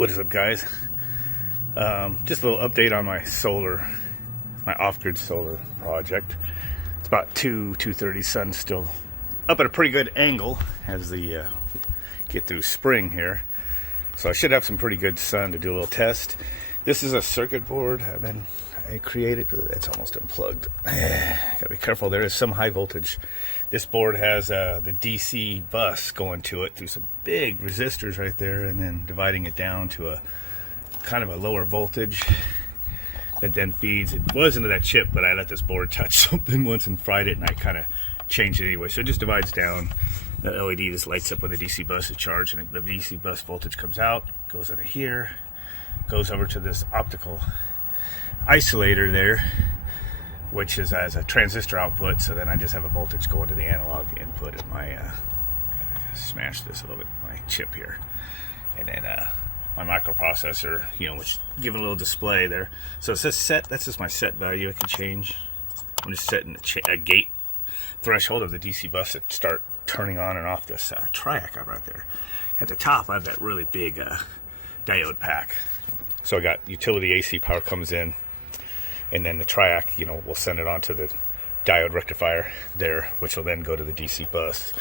What is up, guys? Just a little update on my off-grid solar project. It's about 2:30. Sun's still up at a pretty good angle as the get through spring here, so I should have some pretty good sun to do a little test. This is a circuit board I created. It's almost unplugged. Gotta be careful. There is some high voltage. This board has the DC bus going to it through some big resistors right there, and then dividing it down to a kind of a lower voltage that then feeds. It was into that chip, but I let this board touch something once and fried it, and I kind of changed it anyway. So it just divides down. The LED just lights up when the DC bus is charged, and the DC bus voltage comes out, goes into here, goes over to this optical isolator there, which is as a transistor output. So then I just have a voltage going to the analog input of my smash this a little bit, my chip here, and then my microprocessor, which give a little display there. So it says set. That's just my set value. I can change. I'm just setting a gate threshold of the DC bus to start turning on and off this triac right there. At the top, I have that really big diode pack. So I got utility AC power comes in, and then the triac, will send it on to the diode rectifier there, which will then go to the DC bus.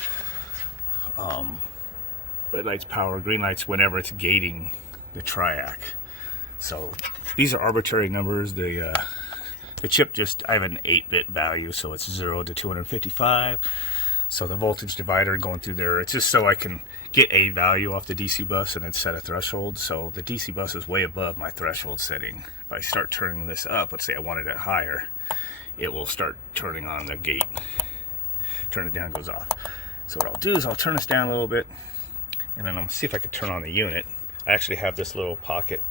Red lights power, green lights whenever it's gating the triac. So these are arbitrary numbers. The chip I have an 8-bit value, so it's 0 to 255. So the voltage divider going through there, it's just so I can get a value off the DC bus and then set a threshold. So the DC bus is way above my threshold setting. If I start turning this up, let's say I wanted it higher, it will start turning on the gate. Turn it down, goes off. So what I'll do is I'll turn this down a little bit, and then I'm gonna see if I can turn on the unit. I actually have this little pocket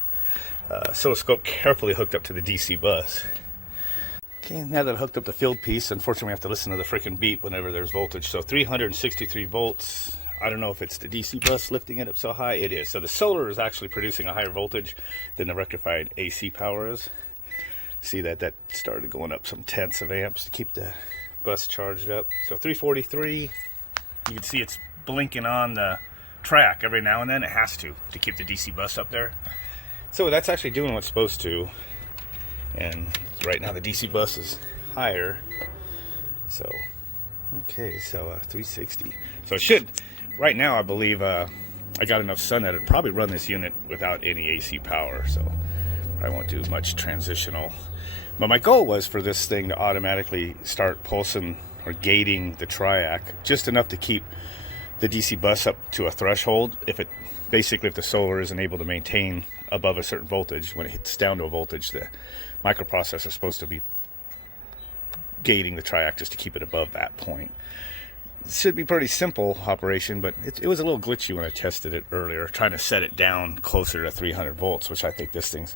oscilloscope carefully hooked up to the DC bus. Okay, now that I hooked up the field piece, unfortunately we have to listen to the freaking beep whenever there's voltage. So 363 volts. I don't know if it's the DC bus lifting it up so high. It is. So the solar is actually producing a higher voltage than the rectified AC power is. See that started going up some tenths of amps to keep the bus charged up. So 343. You can see it's blinking on the track every now and then. It has to keep the DC bus up there. So that's actually doing what it's supposed to. And right now the DC bus is higher. So, okay, so 360. So it should, right now I believe I got enough sun that it'd probably run this unit without any AC power. So I won't do much transitional. But my goal was for this thing to automatically start pulsing or gating the triac just enough to keep the DC bus up to a threshold. If the solar isn't able to maintain above a certain voltage, when it hits down to a voltage, the microprocessor is supposed to be gating the triac just to keep it above that point. It should be pretty simple operation, but it was a little glitchy when I tested it earlier, trying to set it down closer to 300 volts, which I think this thing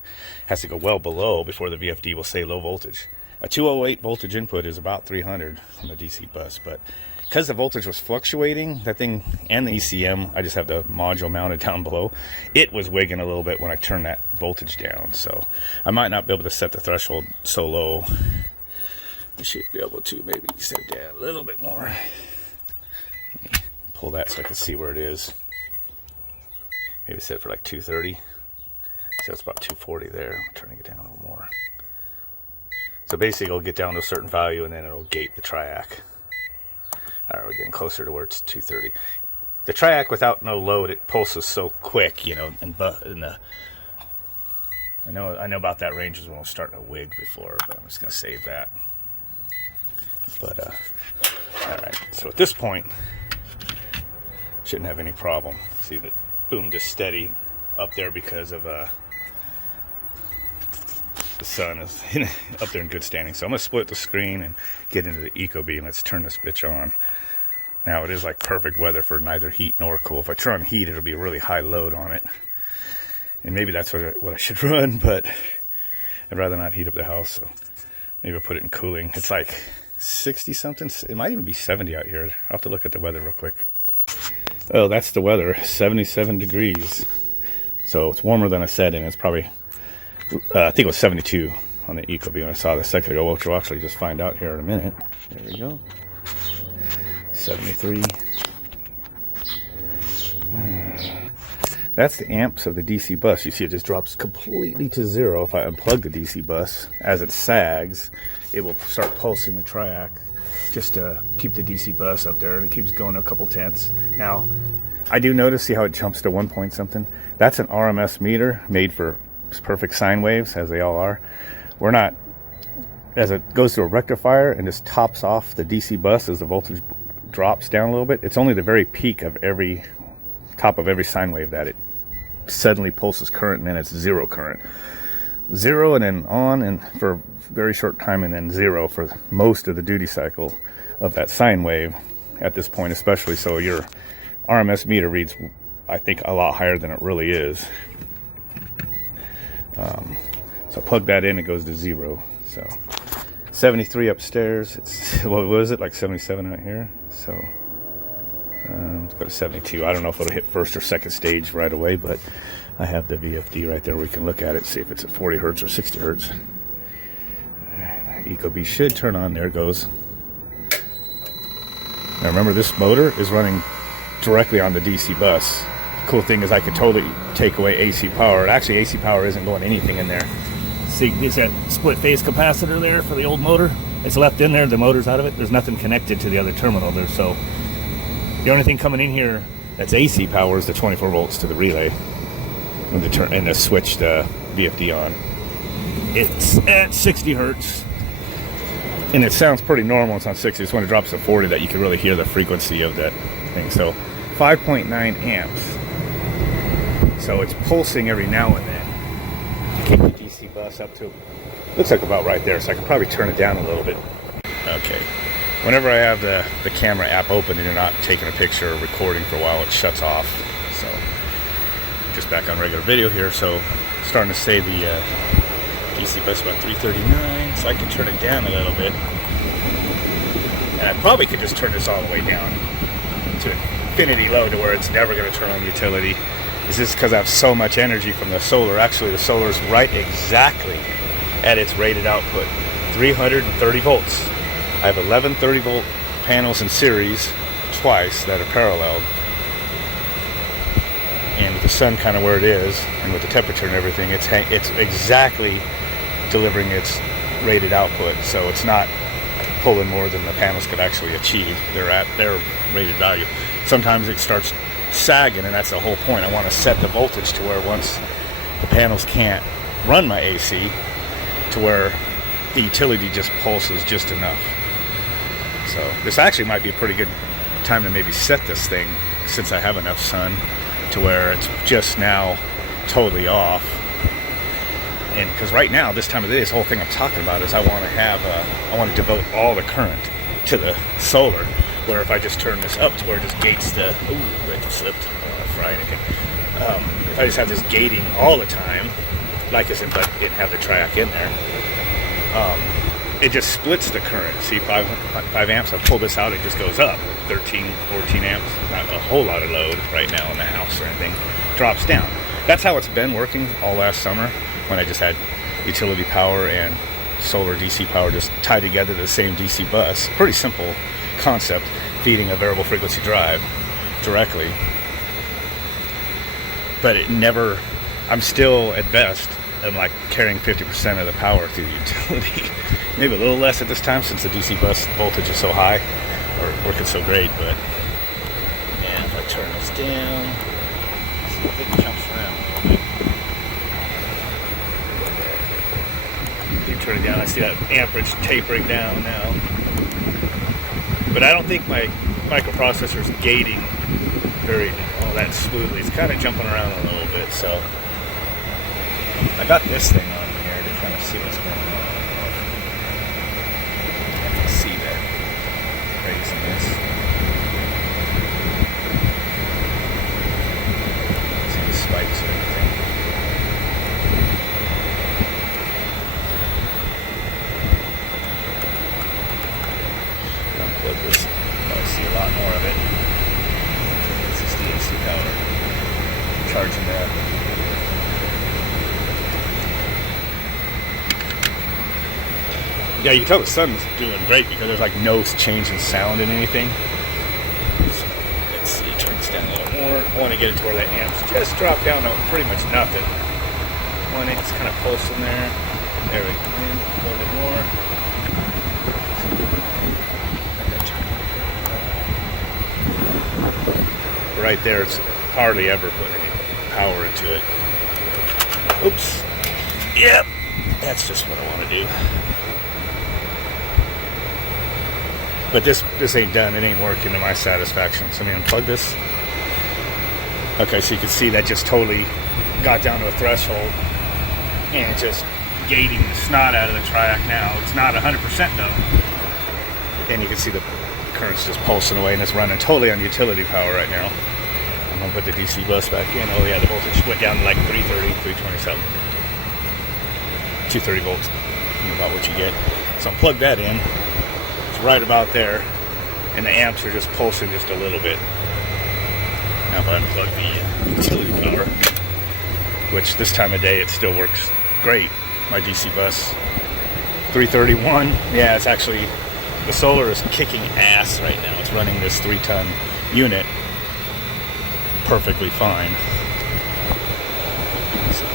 has to go well below before the VFD will say low voltage. A 208 voltage input is about 300 on the DC bus, but because the voltage was fluctuating, that thing and the ECM, I just have the module mounted down below, it was wigging a little bit when I turned that voltage down. So I might not be able to set the threshold so low. I should be able to maybe set it down a little bit more. Let me pull that so I can see where it is. Maybe set it for like 230. So it's about 240 there. I'm turning it down a little more. So basically it'll get down to a certain value, and then it'll gate the triac. Alright, we're getting closer to where it's 230. The triac without no load, it pulses so quick, and I know about that range is when we'll start to wig before, but I'm just gonna save that. But alright, so at this point shouldn't have any problem. See that boom, just steady up there because of the sun is up there in good standing. So I'm gonna split the screen and get into the Eco-Beam. Let's turn this bitch on. Now it is like perfect weather for neither heat nor cool. If I turn on heat, it'll be a really high load on it, and maybe that's what I should run, but I'd rather not heat up the house. So maybe I'll put it in cooling. It's like 60 something. It might even be 70 out here. I'll have to look at the weather real quick. Oh, that's the weather. 77 degrees. So it's warmer than I said, and it's probably I think it was 72 on the Eco-Beam. I saw this a second ago, which we'll actually just find out here in a minute. There we go. 73. That's the amps of the DC bus. You see it just drops completely to zero. If I unplug the DC bus, as it sags, it will start pulsing the triac just to keep the DC bus up there, and it keeps going a couple tenths. Now, I do notice, see how it jumps to 1 point something? That's an RMS meter made for perfect sine waves, as they all are. We're not, as it goes to a rectifier and just tops off the DC bus as the voltage drops down a little bit, it's only the very peak of every top of every sine wave that it suddenly pulses current, and then it's zero current. Zero and then on and for a very short time, and then zero for most of the duty cycle of that sine wave at this point especially. So your RMS meter reads, I think, a lot higher than it really is. So plug that in, it goes to zero. So 73 upstairs. It's, what was it, like 77 out here? So let's go to 72. I don't know if it'll hit first or second stage right away, but I have the VFD right there. We can look at it, see if it's at 40 hertz or 60 hertz. Ecobee should turn on. There it goes. Now remember, this motor is running directly on the DC bus. The cool thing is I could totally take away AC power. Actually, AC power isn't going anything in there. See, there's that split phase capacitor there for the old motor. It's left in there. The motor's out of it. There's nothing connected to the other terminal there. So the only thing coming in here that's AC power is the 24 volts to the relay, and the switch the VFD on. It's at 60 hertz, and it sounds pretty normal. It's on 60. It's when it drops to 40 that you can really hear the frequency of that thing. So 5.9 amps. So it's pulsing every now and then to keep the DC bus up to, looks like about right there. So I can probably turn it down a little bit. Okay. Whenever I have the camera app open and you're not taking a picture or recording for a while, it shuts off. So just back on regular video here. So starting to say the DC bus about 339, so I can turn it down a little bit. And I probably could just turn this all the way down to infinity low to where it's never going to turn on utility. It's just because I have so much energy from the solar. Actually, the solar is right exactly at its rated output, 330 volts. I have 11 30-volt panels in series, twice, that are paralleled. And with the sun kind of where it is, and with the temperature and everything, it's exactly delivering its rated output. So it's not pulling more than the panels could actually achieve. They're at their rated value. Sometimes it starts sagging, and that's the whole point. I want to set the voltage to where once the panels can't run my AC, to where the utility just pulses just enough. So this actually might be a pretty good time to maybe set this thing, since I have enough sun, to where it's just now totally off. And because right now, this time of the day, this whole thing I'm talking about is I want to devote all the current to the solar. Where if I just turn this up to where it just gates the, ooh, that just slipped, I don't want to fry anything. If I just have this gating all the time, like as if I didn't have the triac in there, it just splits the current. See, 5 amps, I pull this out, it just goes up. 13, 14 amps, not a whole lot of load right now in the house or anything, drops down. That's how it's been working all last summer, when I just had utility power and solar DC power just tied together to the same DC bus. Pretty simple concept, feeding a variable frequency drive directly. But it never, I'm still at best, I'm like carrying 50% of the power through the utility. Maybe a little less at this time since the DC bus voltage is so high, or working so great. But yeah, if I turn this down, see if it jumps around a little bit. You turn it down, I see that amperage tapering down now. But I don't think my microprocessor is gating all that smoothly. It's kind of jumping around a little bit, so I got this thing on here to kind of see what's going on. I can see the craziness. See the spikes and everything. Unplug this. I'll see a lot more of it. This is the AC power. Charging that. Yeah, you can tell the sun's doing great because there's like no change in sound in anything. So, let's see, turn this down a little more. I want to get it to where the amps just drop down to pretty much nothing. 1 inch kind of pulsing there. There we go. A little bit more. Right there, it's hardly ever put any power into it. Oops. Yep. That's just what I want to do. But this ain't done. It ain't working to my satisfaction. So let me unplug this. Okay, so you can see that just totally got down to a threshold and just gating the snot out of the triac now. It's not 100% though. And you can see the current's just pulsing away, and it's running totally on utility power right now. I'm going to put the DC bus back in. Oh yeah, the voltage went down to like 330, 327. 230 volts, about what you get. So I'll plug that in. It's right about there, and the amps are just pulsing just a little bit. Now if I unplug the utility power, which this time of day it still works great, my DC bus, 331. Yeah, it's actually, the solar is kicking ass right now. It's running this 3-ton unit perfectly fine. So,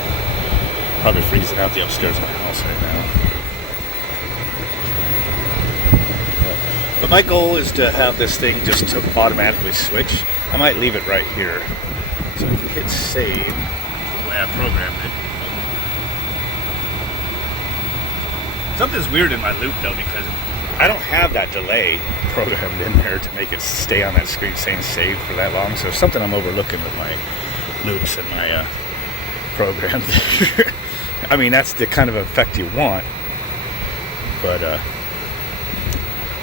probably freezing out the upstairs of my house right now. But my goal is to have this thing just to automatically switch. I might leave it right here. So if you hit save, the way I programmed it. Something's weird in my loop though, because I don't have that delay programmed in there to make it stay on that screen saying save for that long. So there's something I'm overlooking with my loops and my program. I mean, that's the kind of effect you want, but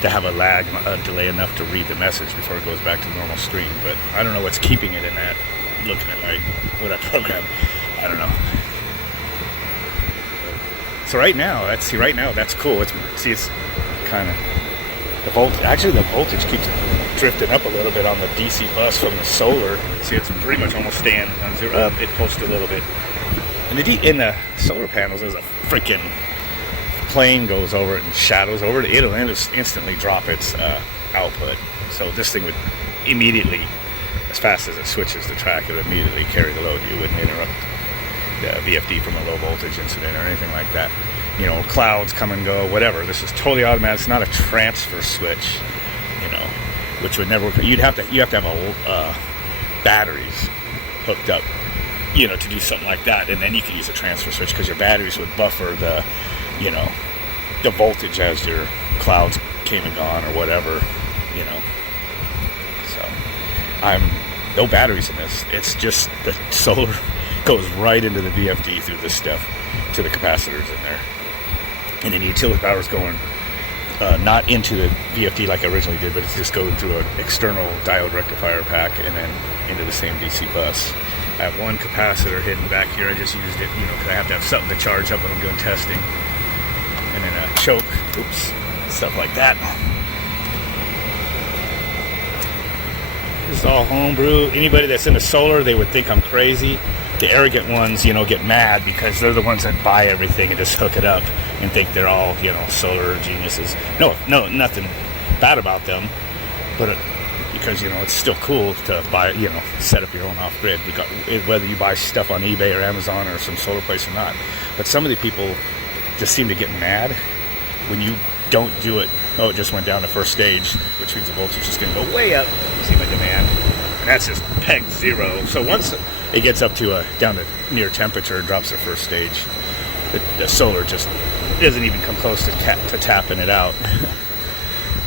to have a lag, a delay enough to read the message before it goes back to the normal screen. But I don't know what's keeping it in that. Looking at what I programmed, I don't know. So right now, that's cool. It's kind of the voltage. Actually, the voltage keeps drifting up a little bit on the DC bus from the solar. See, it's pretty much almost staying on zero. Up, it pulsed a little bit. And in the solar panels, there's a freaking plane goes over it and shadows over it. It'll just instantly drop its output. So this thing would immediately, as fast as it switches the track, it would immediately carry the load. You wouldn't interrupt the VFD from a low voltage incident or anything like that. You know, clouds come and go, whatever. This is totally automatic. It's not a transfer switch, you know, which would never. You have to have batteries hooked up, you know, to do something like that, and then you can use a transfer switch because your batteries would buffer the, you know, the voltage as your clouds came and gone or whatever, you know. So I'm no batteries in this. It's just the solar goes right into the VFD through this stuff to the capacitors in there. And then the utility power is going not into the VFD like I originally did, but it's just going through an external diode rectifier pack and then into the same DC bus. I have one capacitor hidden back here. I just used it, you know, because I have to have something to charge up when I'm doing testing. And then a choke, oops, stuff like that. This is all homebrew. Anybody that's into solar, they would think I'm crazy. The arrogant ones, you know, get mad because they're the ones that buy everything and just hook it up and think they're all, you know, solar geniuses. No, nothing bad about them, but because, you know, it's still cool to buy, you know, set up your own off-grid, whether you buy stuff on eBay or Amazon or some solar place or not. But some of the people just seem to get mad when you don't do it. Oh, it just went down to first stage, which means the voltage is going to go way up. You see my demand, and that's just pegged zero. So once it gets up to down to near temperature and drops to first stage, the solar just doesn't even come close to tapping it out.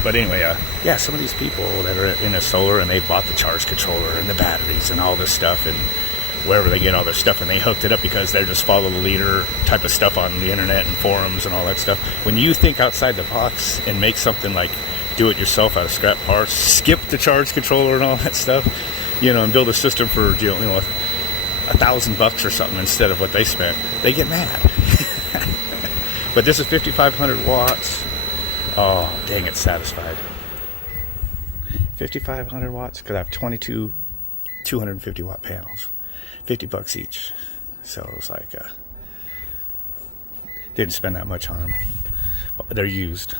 But anyway, yeah, some of these people that are in a solar and they bought the charge controller and the batteries and all this stuff and wherever they get all this stuff, and they hooked it up because they're just follow the leader type of stuff on the internet and forums and all that stuff. When you think outside the box and make something like do it yourself out of scrap parts, skip the charge controller and all that stuff, you know, and build a system for, you know, $1,000 or something instead of what they spent, they get mad. But this is 5,500 watts. Oh, dang, it's satisfied. 5,500 watts because I have 22 250 watt panels, $50 each. So it was like, didn't spend that much on them. But they're used.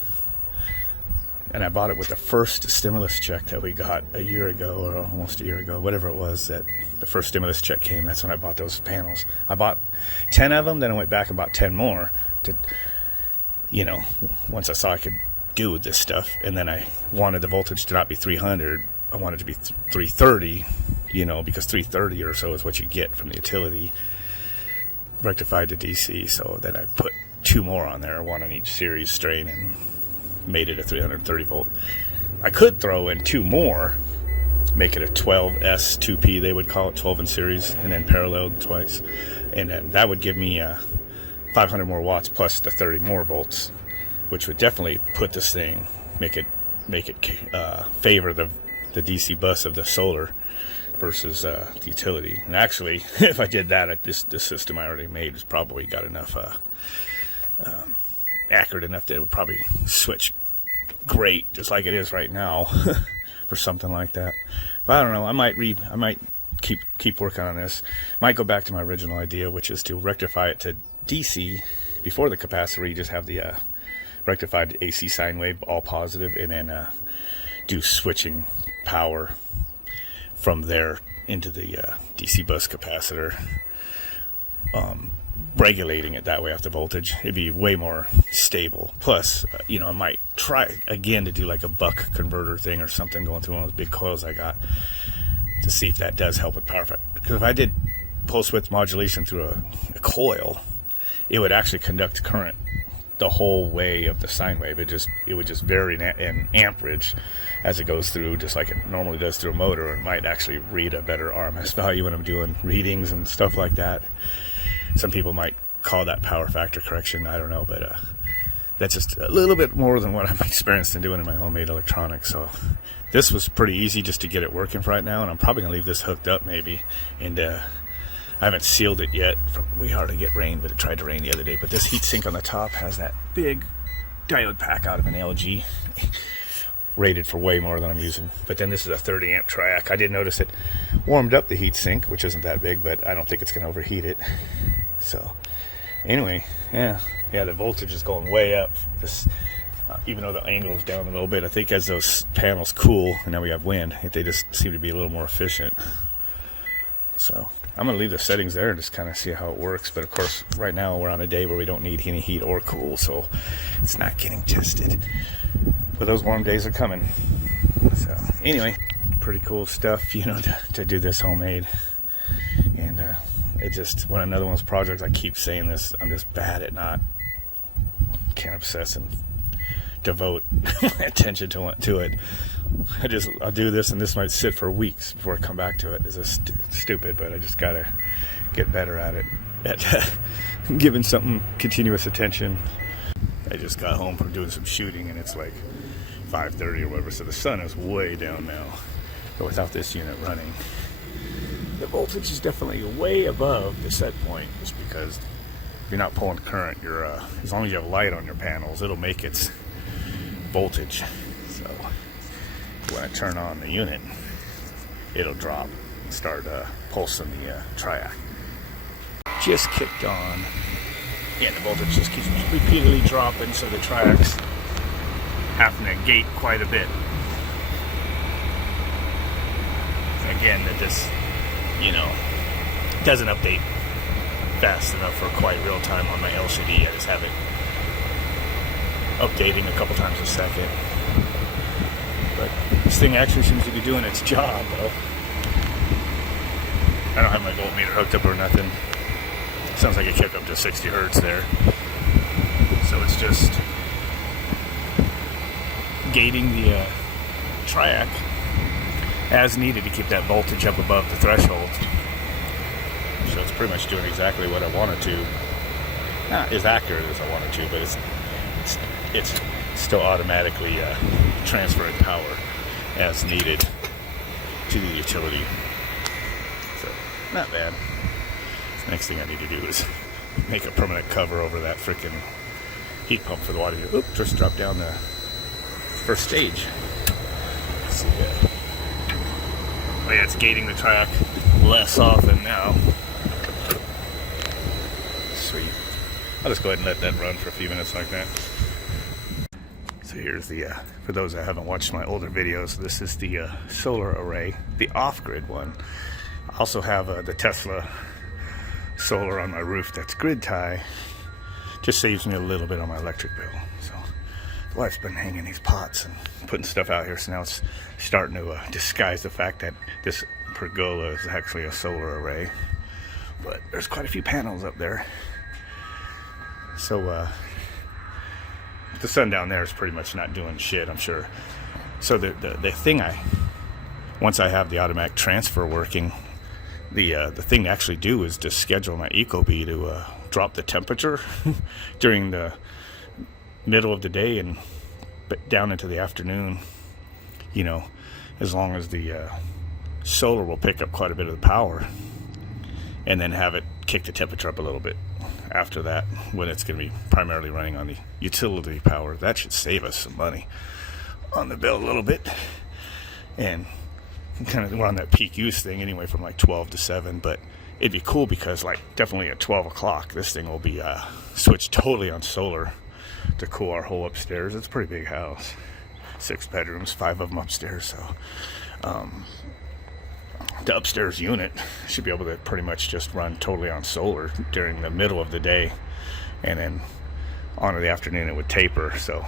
And I bought it with the first stimulus check that we got a year ago, or almost a year ago, whatever it was, that the first stimulus check came. That's when I bought those panels. I bought 10 of them, then I went back and bought 10 more to, you know, once I saw I could do this stuff. And then I wanted the voltage to not be 300. I wanted it to be 330, you know, because 330 or so is what you get from the utility, rectified to DC. So then I put 2 more on there, 1 on each series strain, and made it a 330 volt. I could throw in 2 more, make it a 12S 2P, they would call it, 12 in series, and then paralleled twice, and then that would give me 500 more watts plus the 30 more volts, which would definitely put this thing, make it favor the DC bus of the solar versus the utility. And actually, if I did that, this system I already made has probably got enough accurate enough that it would probably switch great, just like it is right now, for something like that. But I don't know. I might keep working on this. Might go back to my original idea, which is to rectify it to DC before the capacitor. You just have the rectified AC sine wave all positive, and then do switching power from there into the DC bus capacitor, regulating it that way off the voltage. It'd be way more stable. Plus, you know, I might try again to do like a buck converter thing or something, going through one of those big coils I got, to see if that does help with power factor. Because if I did pulse width modulation through a coil, it would actually conduct current the whole way of the sine wave. It would just vary in amperage as it goes through, just like it normally does through a motor. It might actually read a better RMS value when I'm doing readings and stuff like that. Some people might call that power factor correction. I don't know, but that's just a little bit more than what I'm experienced in doing in my homemade electronics. So this was pretty easy just to get it working for right now, and I'm probably gonna leave this hooked up maybe. And I haven't sealed it yet. We hardly get rain, but it tried to rain the other day. But this heat sink on the top has that big diode pack out of an LG, rated for way more than I'm using. But then this is a 30 amp triac. I did notice it warmed up the heat sink, which isn't that big, but I don't think it's going to overheat it. So anyway, yeah, the voltage is going way up. This, even though the angle is down a little bit, I think as those panels cool, and now we have wind, they just seem to be a little more efficient. So I'm going to leave the settings there and just kind of see how it works. But of course, right now we're on a day where we don't need any heat or cool, so it's not getting tested. But those warm days are coming. So anyway, pretty cool stuff, you know, to do this homemade. And it just, when another one of those projects, I keep saying this, I'm just bad at can't obsess and devote attention to it. I'll do this, and this might sit for weeks before I come back to it. It's stupid, but I just gotta get better at it, at giving something continuous attention. I just got home from doing some shooting, and it's like 5:30 or whatever, so the sun is way down now. But without this unit running, the voltage is definitely way above the set point, just because if you're not pulling current, you're as long as you have light on your panels, it'll make its voltage. So when I turn on the unit, it'll drop and start pulsing the triac. Just kicked on. Yeah, the voltage just keeps repeatedly dropping, so the triac's having to gate quite a bit. Again, that this, you know, doesn't update fast enough for quite real time on my LCD. I just have it updating a couple times a second. But this thing actually seems to be doing its job, though. I don't have my voltmeter hooked up or nothing. Sounds like it kicked up to 60 hertz there. So it's just gating the triac as needed to keep that voltage up above the threshold. So it's pretty much doing exactly what I wanted to. Not as accurate as I wanted to, but it's still automatically transferring power as needed to the utility. So not bad. Next thing I need to do is make a permanent cover over that freaking heat pump for the water heater. Oops, just dropped down the first stage. Let's see that. Oh yeah, it's gating the triac less often now. Sweet. I'll just go ahead and let that run for a few minutes like that. So here's the, for those that haven't watched my older videos, this is the solar array, the off-grid one. I also have the Tesla solar on my roof that's grid tie. Just saves me a little bit on my electric bill. So the wife's been hanging these pots and putting stuff out here, so now it's starting to disguise the fact that this pergola is actually a solar array. But there's quite a few panels up there. So the sun down there is pretty much not doing shit, I'm sure. So the thing once I have the automatic transfer working, the thing to actually do is to schedule my Ecobee to drop the temperature during the middle of the day and down into the afternoon, you know, as long as the solar will pick up quite a bit of the power, and then have it kick the temperature up a little bit after that when it's going to be primarily running on the utility power. That should save us some money on the bill a little bit, and kind of we're on that peak use thing anyway from like 12 to 7, but it'd be cool because like definitely at 12 o'clock this thing will be switched totally on solar to cool our whole upstairs. It's a pretty big house, 6 bedrooms, 5 of them upstairs, so the upstairs unit should be able to pretty much just run totally on solar during the middle of the day, and then on in the afternoon it would taper. So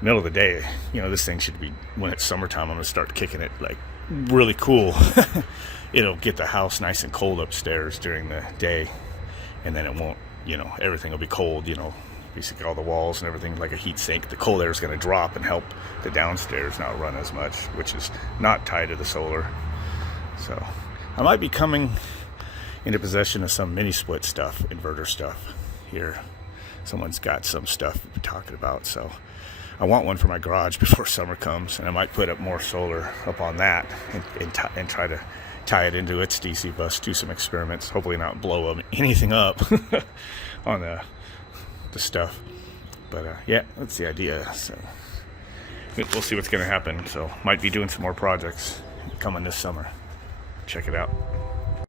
middle of the day, you know, this thing should be, when it's summertime, I'm going to start kicking it like really cool. It'll get the house nice and cold upstairs during the day, and then it won't, you know, everything will be cold, you know, basically all the walls and everything like a heat sink. The cold air is going to drop and help the downstairs not run as much, which is not tied to the solar. So I might be coming into possession of some mini split stuff, inverter stuff here. Someone's got some stuff we're talking about, so I want one for my garage before summer comes, and I might put up more solar up on that and try to tie it into its DC bus, do some experiments, hopefully not blow anything up on the stuff. But yeah, that's the idea. So we'll see what's going to happen. So might be doing some more projects coming this summer. Check it out.